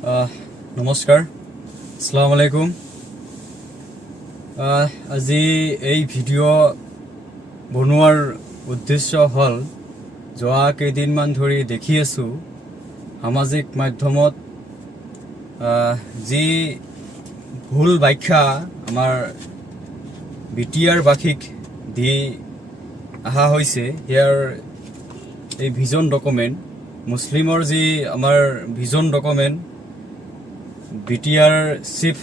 নমস্কাৰ, আসসালামু আলাইকুম। আজি এই ভিডিঅ' বনোৱাৰ উদ্দেশ্য হ'ল যোৱা কেইদিনমান ধৰি দেখি আছোঁ সামাজিক মাধ্যমত যি ভুল ব্যাখ্যা আমাৰ BTR-বাসীক দি অহা হৈছে, ইয়াৰ এই ভিজন ডকুমেণ্ট মুছলিমৰ যি আমাৰ vision document BTR chief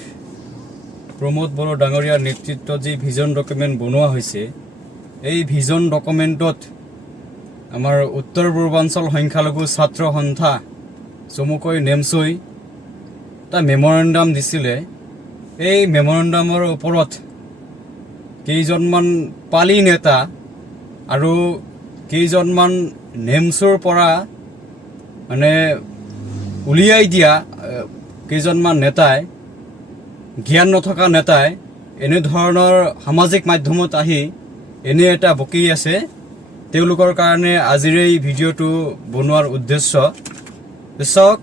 Pramod Boro ডাঙৰীয়াৰ নেতৃত্বত যি ভিজন ডকুমেণ্ট বনোৱা হৈছে, এই ভিজন ডকুমেণ্টত আমাৰ উত্তৰ পূৰ্বাঞ্চল সংখ্যালঘু ছাত্ৰ সন্থা চমুকৈ নেমচই এটা মেমৰেণ্ডাম দিছিলে। এই মেমৰেণ্ডামৰ ওপৰত কেইজনমান পালি নেতা আৰু কেইজনমান নেমচৰ পৰা মানে উলিয়াই দিয়া কেইজনমান নেতাই, জ্ঞান নথকা নেতাই এনেধৰণৰ সামাজিক মাধ্যমত আহি এনে এটা বকি আছে। তেওঁলোকৰ কাৰণে আজিৰ এই ভিডিঅ'টো বনোৱাৰ উদ্দেশ্য। চাওক,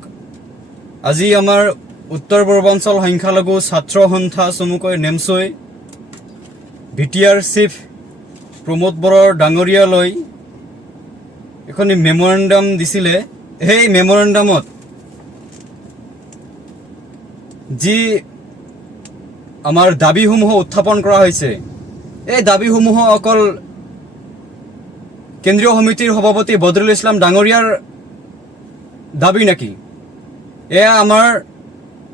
আজি আমাৰ উত্তৰ পূৰ্বাঞ্চল সংখ্যালঘু ছাত্ৰ সন্থা চমুকৈ নেমচই BTR চিফ প্ৰমোদ বড়ো ডাঙৰীয়ালৈ এখন মেমৰেণ্ডাম দিছিলে। সেই মেমৰেণ্ডামত যি আমাৰ দাবীসমূহ উত্থাপন কৰা হৈছে, এই দাবীসমূহ অকল কেন্দ্ৰীয় সমিতিৰ সভাপতি বদৰুল ইছলাম ডাঙৰীয়াৰ দাবী নেকি? এয়া আমাৰ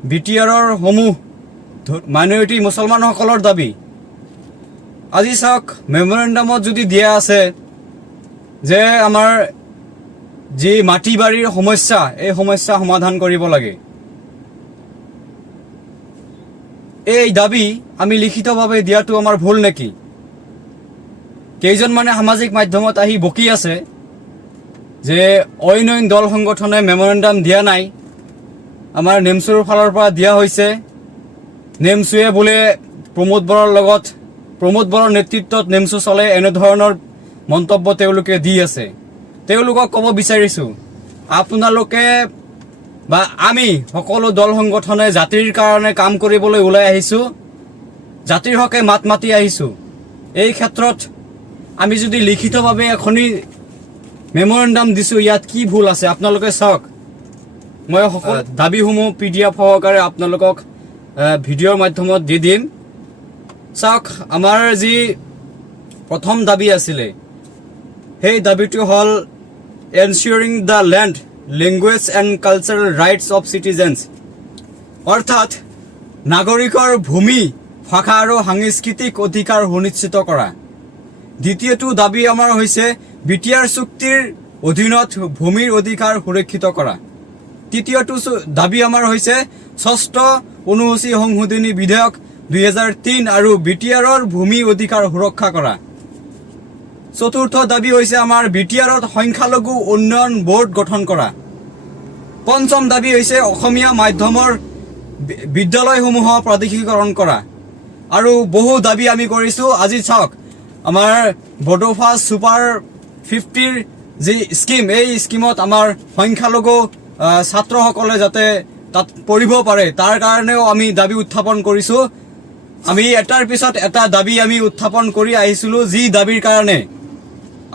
BTR-ৰ সমূহ মাইনৰিটি মুছলমানসকলৰ দাবী। আজি চাওক, মেমৰেণ্ডামত যদি দিয়া আছে যে আমাৰ যি মাটি বাৰীৰ সমস্যা, এই সমস্যা সমাধান কৰিব লাগে, এই দাবী আমি লিখিতভাৱে দিয়াটো আমাৰ ভুল নেকি? কেইজনমানে সামাজিক মাধ্যমত আহি বকি আছে যে অইন দল সংগঠনে মেমৰেণ্ডাম দিয়া নাই, আমাৰ নেমচুৰ ফালৰ পৰা দিয়া হৈছে। নেমচুৱে বোলে প্ৰমোদ বড়োৰ নেতৃত্বত নেমচু চলে, এনেধৰণৰ মন্তব্য তেওঁলোকে দি আছে। তেওঁলোকক ক'ব বিচাৰিছোঁ, আপোনালোকে বা আমি সকলো দল সংগঠনে জাতিৰ কাৰণে কাম কৰিবলৈ ওলাই আহিছোঁ, জাতিৰ হকে মাত মাতি আহিছোঁ। এই ক্ষেত্ৰত আমি যদি লিখিতভাৱে এখনি মেমৰেণ্ডাম দিছোঁ, ইয়াত কি ভুল আছে আপোনালোকে চাওক। মই সকলো দাবীসমূহ PDF সহকাৰে আপোনালোকক ভিডিঅ'ৰ মাধ্যমত দি দিম। চাওক, আমাৰ যি প্ৰথম দাবী আছিলে, সেই দাবীটো হ'ল ensuring the land, language and cultural rights of citizens, অৰ্থাৎ নাগৰিকৰ ভূমি, ভাষা আৰু সাংস্কৃতিক অধিকাৰ সুনিশ্চিত কৰা। দ্বিতীয়টো দাবী আমাৰ হৈছে BTR চুক্তিৰ অধীনত ভূমিৰ অধিকাৰ সুৰক্ষিত কৰা। তৃতীয়টো দাবী আমাৰ হৈছে ষষ্ঠ অনুসূচী সংশোধনী বিধেয়ক 2003 আৰু BTR-ৰ ভূমি অধিকাৰ সুৰক্ষা কৰা। চতুৰ্থ দাবী হৈছে আমাৰ BTR-ত সংখ্যালঘু উন্নয়ন বোৰ্ড গঠন কৰা। পঞ্চম দাবী হৈছে অসমীয়া মাধ্যমৰ বিদ্যালয়সমূহৰ প্ৰাদেশিকৰণ কৰা। আৰু বহু দাবী আমি কৰিছোঁ। আজি চাওক, আমাৰ বডোফাষ্ট ছুপাৰ 50ৰ যি স্কিম, এই স্কিমত আমাৰ সংখ্যালঘু ছাত্ৰসকলে যাতে তাত পঢ়িব পাৰে, তাৰ কাৰণেও আমি দাবী উত্থাপন কৰিছোঁ। আমি এটাৰ পিছত এটা দাবী আমি উত্থাপন কৰি আহিছিলোঁ, যি দাবীৰ কাৰণে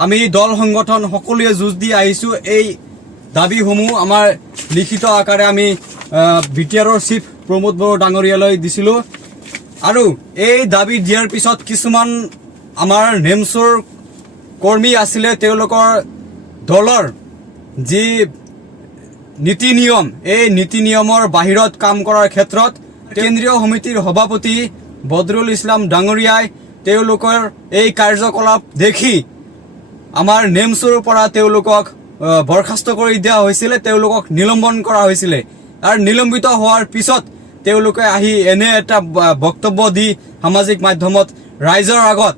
আমি দল সংগঠন সকলোৱে যুঁজ দি আহিছোঁ। এই দাবীসমূহ আমাৰ লিখিত আকাৰে আমি BTR-ৰ চিফ প্ৰমোদ বড়ো ডাঙৰীয়ালৈ দিছিলোঁ। আৰু এই দাবী দিয়াৰ পিছত কিছুমান আমাৰ নেমচুৰ কৰ্মী আছিলে, তেওঁলোকৰ দলৰ যি নীতি নিয়ম, এই নীতি নিয়মৰ বাহিৰত কাম কৰাৰ ক্ষেত্ৰত কেন্দ্ৰীয় সমিতিৰ সভাপতি বদৰুল ইছলাম ডাঙৰীয়াই তেওঁলোকৰ এই কাৰ্যকলাপ দেখি আমাৰ নেমচুৰ পৰা তেওঁলোকক বৰখাস্ত কৰি দিয়া হৈছিলে, তেওঁলোকক নিলম্বন কৰা হৈছিলে। আৰু নিলম্বিত হোৱাৰ পিছত তেওঁলোকে আহি এনে এটা বক্তব্য দি সামাজিক মাধ্যমত ৰাইজৰ আগত